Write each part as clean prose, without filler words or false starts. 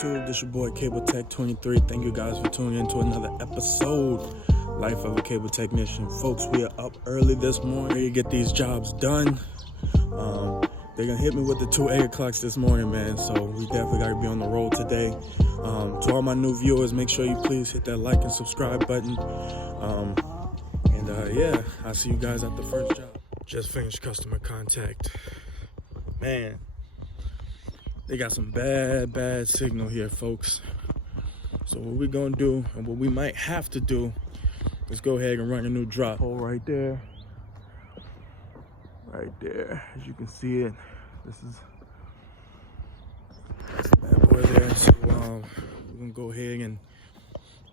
YouTube? This your boy Cable Tech 23. Thank you guys for tuning in to another episode, Life of a Cable Technician. Folks, we are up early this morning ready to get these jobs done. They're gonna hit me with the 2 8 o'clocks this morning, man. So we definitely gotta be on the road today. To all my new viewers, make sure you please hit that like and subscribe button. Yeah, I'll see you guys at the first job. Just finished customer contact. Man, they got some bad signal here, folks. So what we're gonna do, and what we might have to do, is go ahead and run a new drop hole right there. Right there, as you can see it. This is that boy there. So we're gonna go ahead and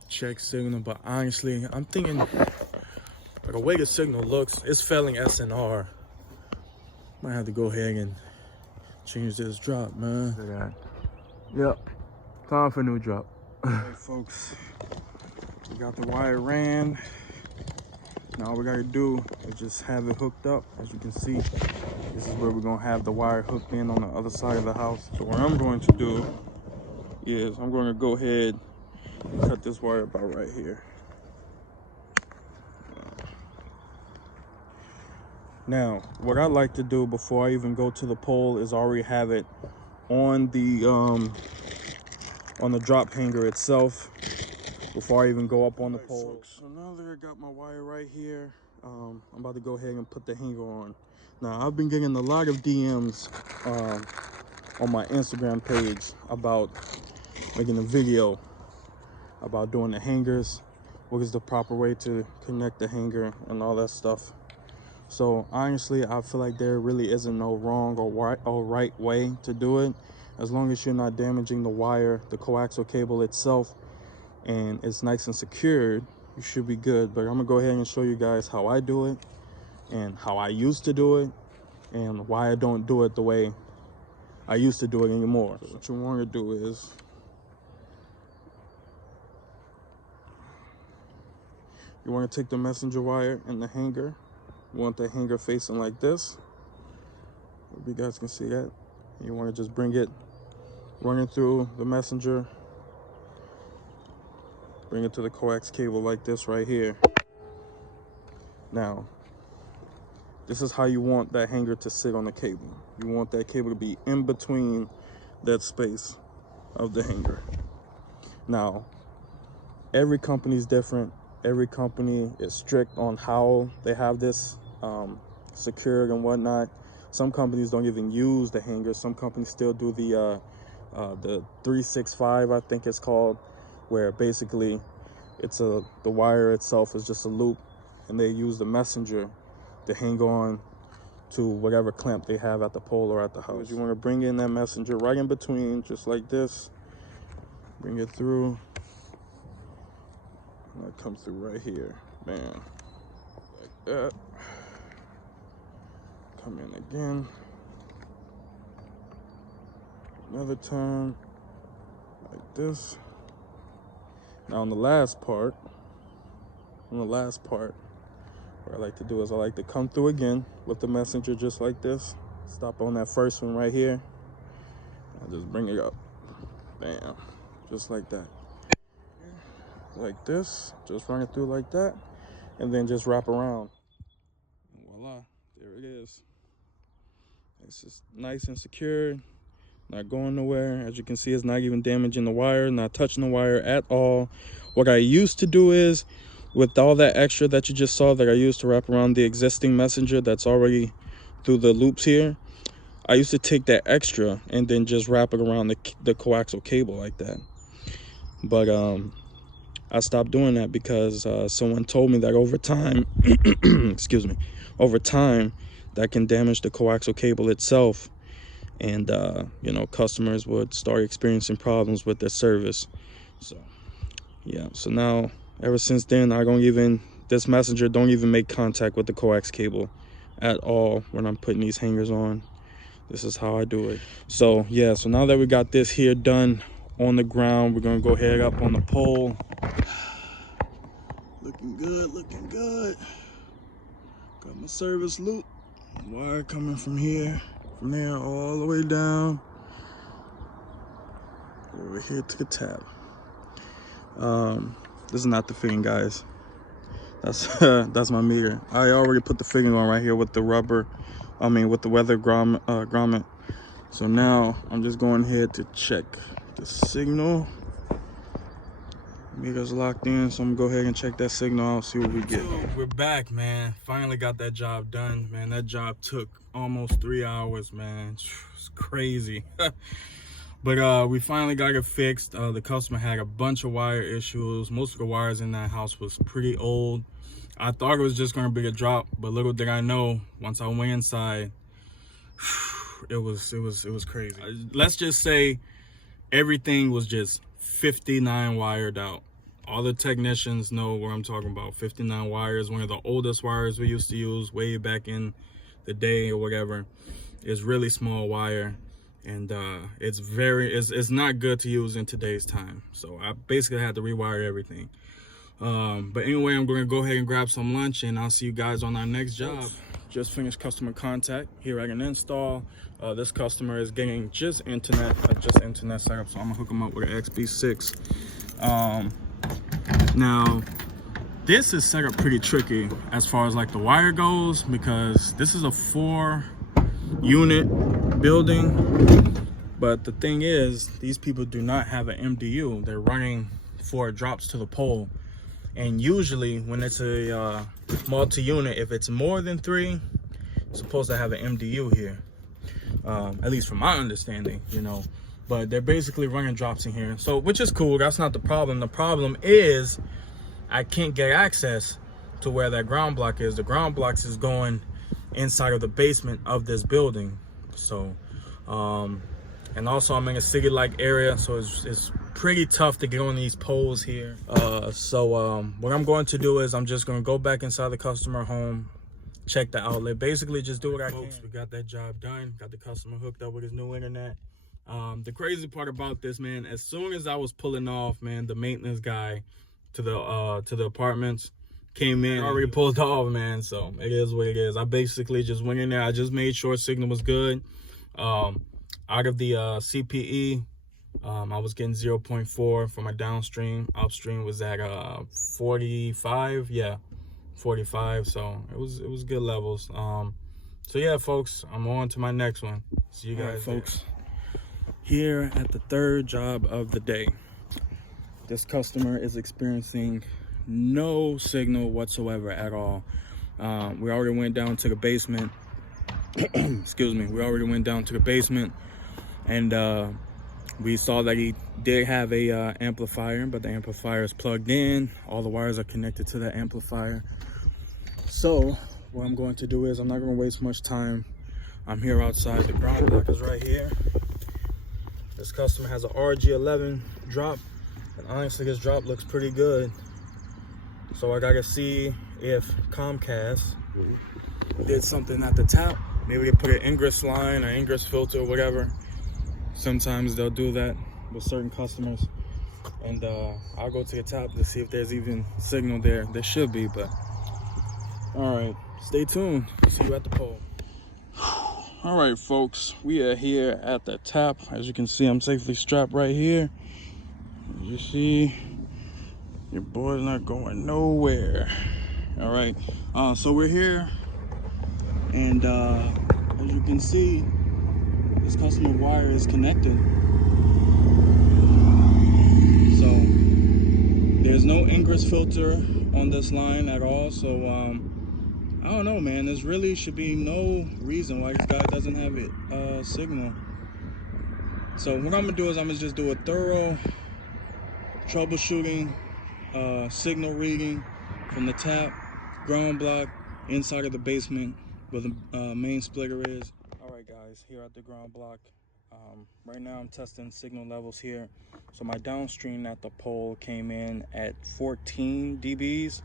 check signal. But honestly, I'm thinking, like, the way the signal looks, it's failing SNR. Might have to go ahead and change this drop, man. Look at that. Yep, time for a new drop. Alright, folks, we got the wire ran. Now all we gotta do is just have it hooked up. As you can see, this is where we're gonna have the wire hooked in on the other side of the house. So what I'm going to do is I'm going to go ahead and cut this wire about right here. Now, what I like to do before I even go to the pole is already have it on the drop hanger itself before I even go up on the pole. Folks, so now that I got my wire right here, I'm about to go ahead and put the hanger on. Now, I've been getting a lot of DMs on my Instagram page about making a video about doing the hangers, what is the proper way to connect the hanger and all that stuff. So honestly, I feel like there really isn't no wrong or right way to do it. As long as you're not damaging the wire, the coaxial cable itself, and it's nice and secured, you should be good. But I'm gonna go ahead and show you guys how I do it and how I used to do it and why I don't do it the way I used to do it anymore. So what you want to do is you want to take the messenger wire and the hanger. You want the hanger facing like this. Hope you guys can see that. You want to just bring it running through the messenger. Bring it to the coax cable like this right here. Now, this is how you want that hanger to sit on the cable. You want that cable to be in between that space of the hanger. Now, every company is different. Every company is strict on how they have this secured and whatnot. Some companies don't even use the hanger. Some companies still do the 365, I think it's called, where basically it's the wire itself is just a loop, and they use the messenger to hang on to whatever clamp they have at the pole or at the house. You want to bring in that messenger right in between, just like this. Bring it through. And that comes through right here, bam, like that. Come in again. Another time, like this. Now on the last part, what I like to do is I like to come through again with the messenger just like this. Stop on that first one right here. I just bring it up, bam, just like that. Like this, just run it through like that, and then just wrap around. And voila, there it is. It's just nice and secure, not going nowhere. As you can see, it's not even damaging the wire, not touching the wire at all. What I used to do is, with all that extra that you just saw that I used to wrap around the existing messenger that's already through the loops here, I used to take that extra and then just wrap it around the coaxial cable like that. But I stopped doing that because someone told me that over time, excuse me, over time, that can damage the coaxial cable itself. And, you know, customers would start experiencing problems with their service. So, yeah. So now, ever since then, this messenger don't even make contact with the coax cable at all when I'm putting these hangers on. This is how I do it. So, yeah. So now that we got this here done on the ground, we're going to go ahead up on the pole. Looking good, looking good. Got my service loop. Wire coming from here, from there all the way down. Over here to the tap. This is not the fitting, guys. That's my meter. I already put the fitting on right here with the rubber. With the weather grommet. So now I'm just going ahead to check the signal. Meter's locked in, so I'm gonna go ahead and check that signal out, see what we get. We're back, man. Finally got that job done, man. That job took almost 3 hours, man. It's crazy. But we finally got it fixed. The customer had a bunch of wire issues. Most of the wires in that house was pretty old. I thought it was just gonna be a drop, but little did I know, once I went inside, it was crazy. Let's just say everything was just 59 wired out. All the technicians know what I'm talking about. 59 wires, one of the oldest wires we used to use way back in the day or whatever. It's really small wire. And it's not good to use in today's time. So I basically had to rewire everything. But anyway, I'm going to go ahead and grab some lunch, and I'll see you guys on our next job. Just finished customer contact here at an install. This customer is getting just internet setup, so I'm gonna hook them up with an XB6. Now this is set up pretty tricky as far as like the wire goes, because this is a 4-unit building, but the thing is, these people do not have an MDU. They're running 4 drops to the pole, and usually when it's a multi-unit, if it's more than 3, it's supposed to have an MDU here, at least from my understanding, you know. But they're basically running drops in here, so, which is cool. That's not the problem. The problem is I can't get access to where that ground block is. The ground blocks is going inside of the basement of this building. So and also I'm in a city-like area, so it's pretty tough to get on these poles here. What I'm going to do is I'm just going to go back inside the customer home, check the outlet, basically just do what I can. Folks, we got that job done, got the customer hooked up with his new internet. The crazy part about this, man, as soon as I was pulling off, man, the maintenance guy to the apartments came in, already pulled off, man. So it is what it is. I basically just went in there. I just made sure signal was good. Out of the CPE, I was getting 0.4 for my downstream. Upstream was at 45. Yeah, 45. So it was good levels. So yeah, folks, I'm on to my next one. See you guys, right, folks. Here at the 3rd job of the day. This customer is experiencing no signal whatsoever at all. We already went down to the basement. Excuse me. We already went down to the basement, and we saw that he did have a amplifier, but the amplifier is plugged in. All the wires are connected to that amplifier. So what I'm going to do is I'm not going to waste much time. I'm here outside. The ground block is right here. This customer has an RG11 drop, and honestly this drop looks pretty good. So I gotta see if Comcast did something at the top. Maybe they put an ingress line or ingress filter or whatever. Sometimes they'll do that with certain customers. And I'll go to the top to see if there's even signal there. There should be, but all right, stay tuned. See you at the pole. All right, folks, we are here at the tap. As you can see, I'm safely strapped right here. As you see, your boy's not going nowhere. All right, so we're here, and as you can see, this customer wire is connected. So there's no ingress filter on this line at all. So I don't know, man. There really should be no reason why this guy doesn't have it signal. So what I'm gonna do is I'm gonna just do a thorough troubleshooting, signal reading from the tap, ground block, inside of the basement where the main splitter is. All right, guys, here at the ground block. Right now I'm testing signal levels here. So my downstream at the pole came in at 14 dBs.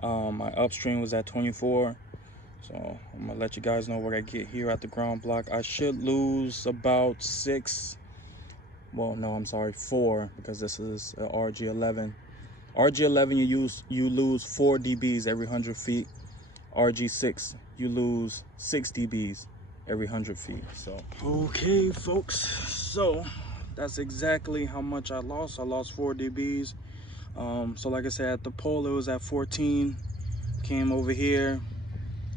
My upstream was at 24. So I'm gonna let you guys know what I get here at the ground block. I should lose about 6. Well, no, I'm sorry, 4, because this is a RG11. RG11, you lose 4 dBs every 100 feet. RG6, you lose 6 dBs every 100 feet. So okay, folks, so that's exactly how much I lost. I lost 4 dBs. So like I said, at the pole it was at 14. Came over here,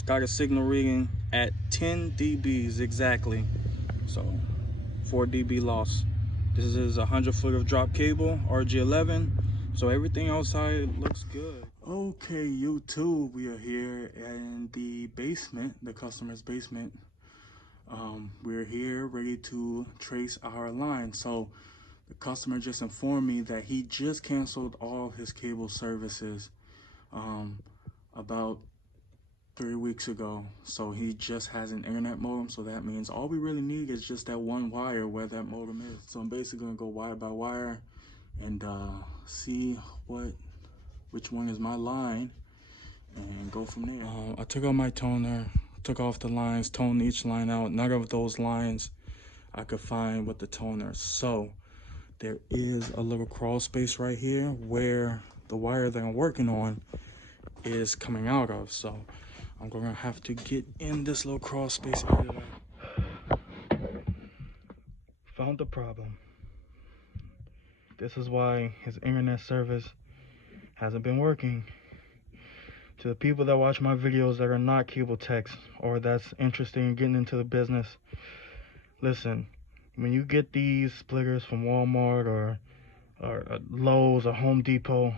got a signal reading at 10 dBs exactly. So 4 dB loss. This is a 100-foot of drop cable, RG11. So everything outside looks good. Okay, YouTube, we are here in the basement, the customer's basement. We're here ready to trace our line. So the customer just informed me that he just canceled all his cable services about 3 weeks ago. So he just has an internet modem, so that means all we really need is just that one wire where that modem is. So I'm basically gonna go wire by wire and see which one is my line and go from there. I took out my toner, took off the lines, toned each line out. None of those lines I could find with the toner. So there is a little crawl space right here where the wire that I'm working on is coming out of. So I'm gonna have to get in this little crawl space area. Found the problem. This is why his internet service hasn't been working. To the people that watch my videos that are not cable techs or that's interested in getting into the business, listen, when you get these splitters from Walmart or Lowe's or Home Depot,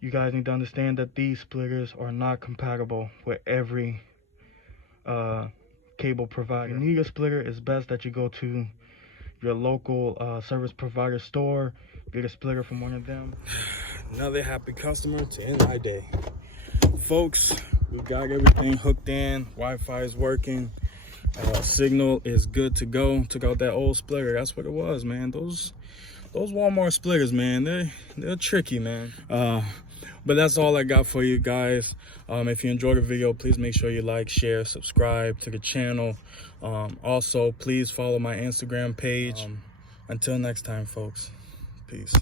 you guys need to understand that these splitters are not compatible with every cable provider. If you need a splitter, it's best that you go to your local service provider store, get a splitter from one of them. Another happy customer to end my day. Folks, we got everything hooked in, Wi-Fi is working, signal is good to go. Took out that old splitter, that's what it was, man. Those Walmart splitters, man, they're tricky, man. But that's all I got for you guys. If you enjoyed the video, please make sure you like, share, subscribe to the channel. Also, please follow my Instagram page. Until next time, folks. Peace.